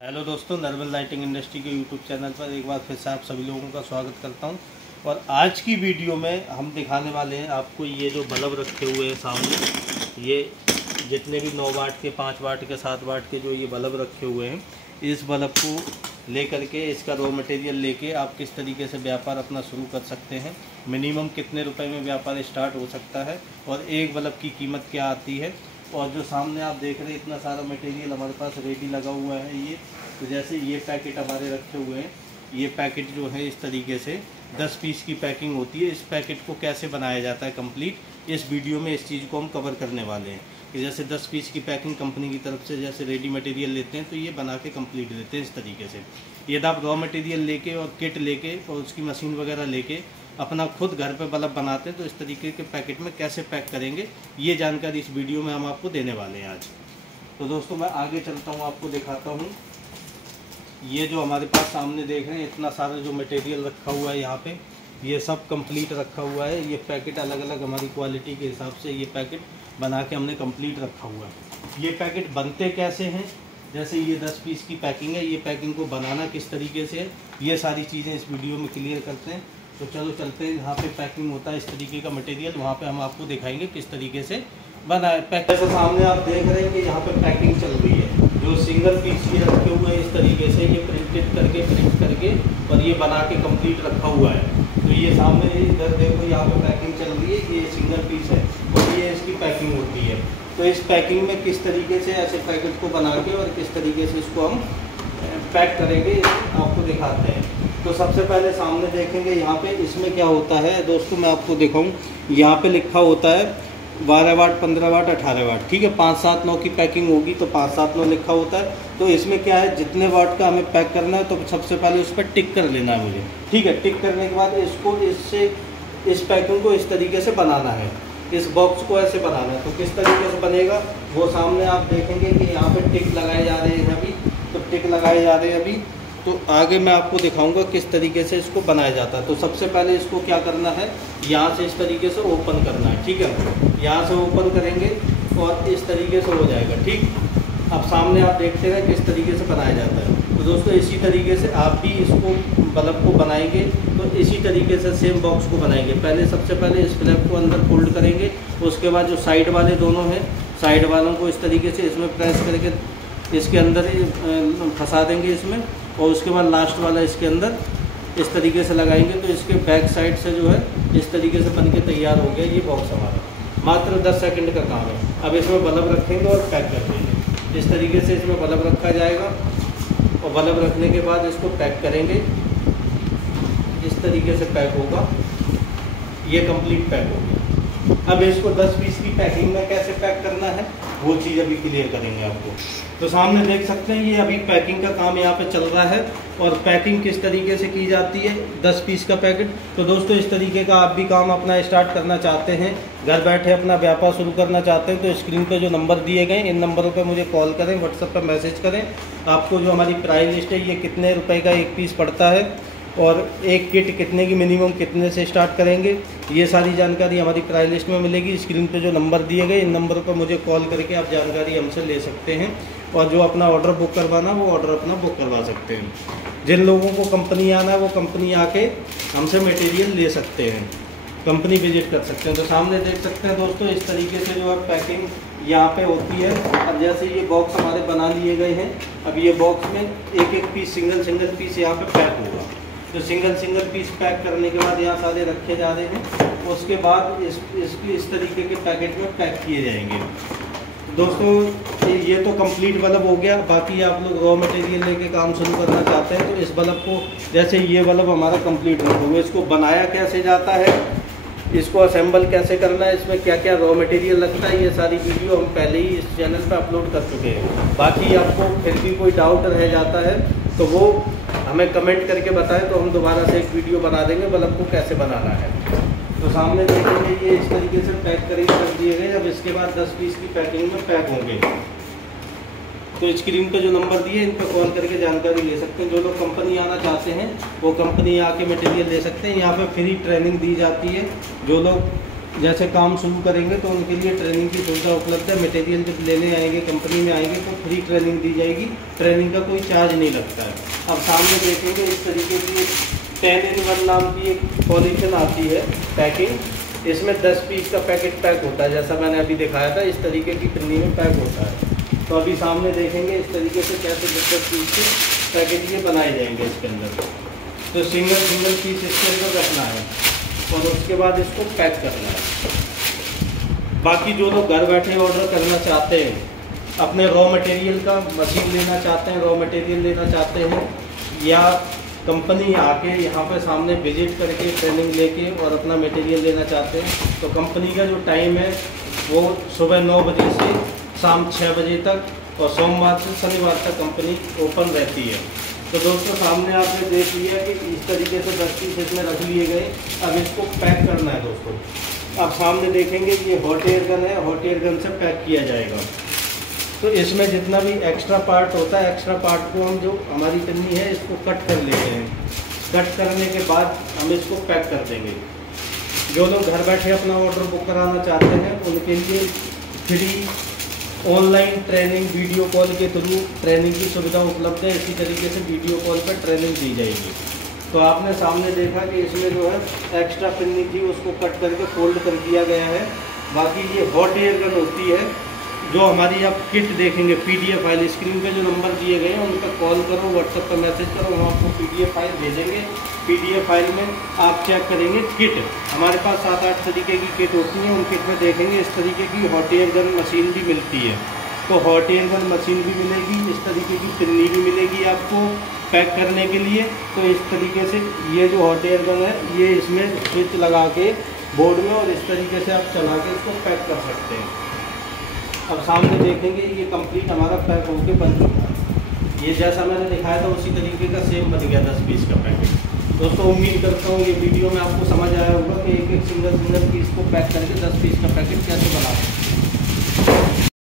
Hello दोस्तों, normal lighting industry के YouTube channel पर एक बार फिर से आप सभी लोगों का स्वागत करता हूं। और आज की वीडियो में हम दिखाने वाले हैं आपको ये जो बल्ब रखे हुए हैं सामने, ये जितने भी 9 वाट के, 5 वाट के, 7 वाट के जो ये बल्ब रखे हुए हैं, इस बल्ब को लेकर के इसका रॉ मटेरियल लेके आप किस तरीके से व्यापार अपना शुरू कर सकते हैं, मिनिमम कितने रुपए में व्यापार स्टार्ट हो सकता है और एक बल्ब की कीमत क्या आती है। और जो सामने आप देख रहे हैं इतना सारा मटेरियल हमारे पास रेडी लगा हुआ है। ये तो जैसे ये पैकेट हमारे रखे हुए हैं, ये पैकेट जो है इस तरीके से 10 पीस की पैकिंग होती है। इस पैकेट को कैसे बनाया जाता है कंप्लीट, इस वीडियो में इस चीज़ को हम कवर करने वाले हैं कि जैसे 10 पीस की पैकिंग कंपनी की तरफ से जैसे रेडी मटेरियल लेते हैं तो ये बना के कंप्लीट देते हैं इस तरीके से। यदि आप रॉ मटेरियल लेके और किट लेके और उसकी मशीन वगैरह लेके अपना खुद घर पे बल्ब बनाते हैं तो इस तरीके के पैकेट में कैसे पैक करेंगे, ये जानकारी इस वीडियो में हम आपको देने वाले हैं आज। तो दोस्तों मैं आगे चलता हूँ, आपको दिखाता हूँ। ये जो हमारे पास सामने देख रहे हैं इतना सारा जो मटेरियल रखा हुआ है यहाँ पे, ये सब कंप्लीट रखा हुआ है। ये पैकेट अलग अलग हमारी क्वालिटी के हिसाब से ये पैकेट बना के हमने कंप्लीट रखा हुआ है। ये पैकेट बनते कैसे हैं, जैसे ये 10 पीस की पैकिंग है, ये पैकिंग को बनाना किस तरीके से है, ये सारी चीज़ें इस वीडियो में क्लियर करते हैं। तो चलो चलते हैं, यहाँ पे पैकिंग होता है इस तरीके का मटेरियल, वहाँ पे हम आपको दिखाएंगे किस तरीके से बना है पैक। जैसे सामने आप देख रहे हैं कि यहाँ पे पैकिंग चल रही है, जो सिंगल पीस ये रखे हुए हैं इस तरीके से, ये प्रिंट करके और ये बना के कंप्लीट रखा हुआ है। तो ये सामने इधर देखो, यहाँ पे पैकिंग चल रही है, ये सिंगल पीस है और ये इसकी पैकिंग होती है। तो इस पैकिंग में किस तरीके से ऐसे पैकेट को बना के और किस तरीके से इसको हम पैक करेंगे आपको दिखाते हैं। तो सबसे पहले सामने देखेंगे यहाँ पे इसमें क्या होता है दोस्तों, मैं आपको दिखाऊं। यहाँ पे लिखा होता है 12 वाट, 15 वाट, 18 वाट, ठीक है। 5, 7, 9 की पैकिंग होगी तो 5, 7, 9 लिखा होता है। तो इसमें क्या है, जितने वाट का हमें पैक करना है तो सबसे पहले उस पर टिक कर लेना है मुझे, ठीक है। टिक करने के बाद इसको इस पैकिंग को इस तरीके से बनाना है, इस बॉक्स को ऐसे बनाना है। तो किस तरीके से बनेगा वो सामने आप देखेंगे कि यहाँ पे टिक लगाए जा रहे हैं अभी, तो टिक लगाए जा रहे हैं अभी। तो आगे मैं आपको दिखाऊंगा किस तरीके से इसको बनाया जाता है। तो सबसे पहले इसको क्या करना है, यहाँ से इस तरीके से ओपन करना है, ठीक है। यहाँ से ओपन करेंगे और इस तरीके से हो जाएगा, ठीक। अब सामने आप देखते हैं किस तरीके से बनाया जाता है। तो दोस्तों इसी तरीके से आप भी इसको बल्ब को बनाएंगे तो इसी तरीके से सेम बॉक्स को बनाएंगे। पहले सबसे पहले इस फ्लैप को अंदर फोल्ड करेंगे, उसके बाद जो साइड वाले दोनों हैं, साइड वालों को इस तरीके से इसमें प्रेस करके इसके अंदर फंसा देंगे इसमें, और उसके बाद लास्ट वाला इसके अंदर इस तरीके से लगाएंगे। तो इसके बैक साइड से जो है इस तरीके से बन के तैयार हो गया ये बॉक्स हमारा। मात्र 10 सेकंड का काम है। अब इसमें बल्ब रखेंगे और पैक कर देंगे। इस तरीके से इसमें बल्ब रखा जाएगा और बल्ब रखने के बाद इसको पैक करेंगे। इस तरीके से पैक होगा, ये कंप्लीट पैक हो गया। अब इसको 10 पीस की पैकिंग में कैसे पैक करना है वो चीज़ अभी क्लियर करेंगे आपको। तो सामने देख सकते हैं ये अभी पैकिंग का काम यहाँ पे चल रहा है। और पैकिंग किस तरीके से की जाती है 10 पीस का पैकेट। तो दोस्तों इस तरीके का आप भी काम अपना स्टार्ट करना चाहते हैं, घर बैठे अपना व्यापार शुरू करना चाहते हैं, तो स्क्रीन पे जो नंबर दिए गए इन नंबरों पे मुझे कॉल करें, व्हाट्सएप पर मैसेज करें। आपको जो हमारी प्राइस लिस्ट है, ये कितने रुपए का एक पीस पड़ता है और एक किट कितने की, मिनिमम कितने से स्टार्ट करेंगे, ये सारी जानकारी हमारी प्राइस लिस्ट में मिलेगी। स्क्रीन पे जो नंबर दिए गए इन नंबरों पर मुझे कॉल करके आप जानकारी हमसे ले सकते हैं और जो अपना ऑर्डर बुक करवाना वो ऑर्डर अपना बुक करवा सकते हैं। जिन लोगों को कंपनी आना है वो कंपनी आके हमसे मटेरियल ले सकते हैं, कंपनी विजिट कर सकते हैं। तो सामने देख सकते हैं दोस्तों इस तरीके से जो है पैकिंग यहाँ पे होती है। अब जैसे ये बॉक्स हमारे बना लिए गए हैं, अब ये बॉक्स में एक पीस सिंगल पीस यहाँ पे पैक होगा। तो सिंगल पीस पैक करने के बाद यहाँ सारे रखे जा रहे हैं, उसके बाद इस तरीके के पैकेट में पैक किए जाएंगे। दोस्तों ये तो कंप्लीट बल्ब हो गया। बाकी आप लोग रॉ मटेरियल लेके काम शुरू करना चाहते हैं तो इस बल्ब को, जैसे ये बल्ब हमारा कंप्लीट हो गया, इसको बनाया कैसे जाता है, इसको असेंबल कैसे करना है, इसमें क्या क्या रॉ मटेरियल लगता है, ये सारी वीडियो हम पहले ही इस चैनल पर अपलोड कर चुके हैं। बाकी आपको फिर भी कोई डाउट रह जाता है तो वो हमें कमेंट करके बताएं, तो हम दोबारा से एक वीडियो बना देंगे बल्ब को कैसे बनाना है। तो सामने देखेंगे ये इस तरीके से पैक कर दिए गए। अब इसके बाद 10 पीस की पैकिंग में पैक होंगे। तो स्क्रीन पे जो नंबर दिए इन पर कॉल करके जानकारी ले सकते हैं। जो लोग कंपनी आना चाहते हैं वो कंपनी आके मटेरियल ले सकते हैं। यहाँ पे फ्री ट्रेनिंग दी जाती है। जो लोग जैसे काम शुरू करेंगे तो उनके लिए ट्रेनिंग की सुविधा उपलब्ध है। मटेरियल जब लेने आएंगे, कंपनी में आएंगे तो फ्री ट्रेनिंग दी जाएगी, ट्रेनिंग का कोई चार्ज नहीं लगता है। अब सामने देखेंगे इस तरीके की 10-in-1 नाम की एक पॉलीथिन आती है पैकिंग। इसमें 10 पीस का पैकेट पैक होता है, जैसा मैंने अभी दिखाया था इस तरीके की पिन्नी में पैक होता है। तो अभी सामने देखेंगे इस तरीके से कैसे 10 पीस के पैकेट ये बनाए जाएंगे इसके अंदर। तो सिंगल पीस इसके अंदर रखना है और उसके बाद इसको पैक करना है। बाकी जो लोग घर बैठे ऑर्डर करना चाहते हैं, अपने रॉ मटेरियल का मशीन लेना चाहते हैं, रॉ मटेरियल लेना चाहते हैं, या कंपनी आके यहाँ पे सामने विजिट करके ट्रेनिंग लेके और अपना मटेरियल लेना चाहते हैं, तो कंपनी का जो टाइम है वो सुबह 9 बजे से शाम 6 बजे तक और सोमवार से शनिवार तक कंपनी ओपन रहती है। तो दोस्तों सामने आपने देख लिया कि इस तरीके से 10 पीस इसमें रख लिए गए। अब इसको पैक करना है दोस्तों। अब सामने देखेंगे ये हॉट एयर गन है, हॉट एयर गन से पैक किया जाएगा। तो इसमें जितना भी एक्स्ट्रा पार्ट होता है, एक्स्ट्रा पार्ट को हम जो हमारी पिन्नी है इसको कट कर लेते हैं। कट करने के बाद हम इसको पैक कर देंगे। जो लोग घर बैठे अपना ऑर्डर बुक कराना चाहते हैं उनके लिए free online training video call के थ्रू ट्रेनिंग की सुविधा उपलब्ध है। इसी तरीके से वीडियो कॉल पर ट्रेनिंग दी जाएगी। तो आपने सामने देखा कि इसमें जो है एक्स्ट्रा पिन्नी थी उसको कट करके फोल्ड कर दिया गया है। बाकी ये हॉट एयर गन होती है जो हमारी आप किट देखेंगे, PDF फाइल स्क्रीन पे जो नंबर दिए गए हैं उन पर कॉल करो, व्हाट्सएप पर मैसेज करो, हम आपको PDF फाइल भेजेंगे। PDF फाइल में आप चेक करेंगे किट, हमारे पास 7-8 तरीके की किट होती हैं। उन किट में देखेंगे इस तरीके की हॉट एयर गन मशीन भी मिलती है। तो हॉट एयर गन मशीन भी मिलेगी, इस तरीके की पिन्नी भी मिलेगी आपको पैक करने के लिए। तो इस तरीके से ये जो हॉट एयर गन है ये इसमें स्विच लगा के बोर्ड में और इस तरीके से आप चला के इसको पैक कर सकते हैं। अब सामने देखेंगे ये कंप्लीट हमारा पैक होके बन चुका है। ये जैसा मैंने दिखाया था उसी तरीके का सेम बन गया 10 पीस का पैकेट। दोस्तों उम्मीद करता हूँ ये वीडियो में आपको समझ आया होगा कि एक सिंगल पीस को पैक करके 10 पीस का पैकेट कैसे बनाते हैं।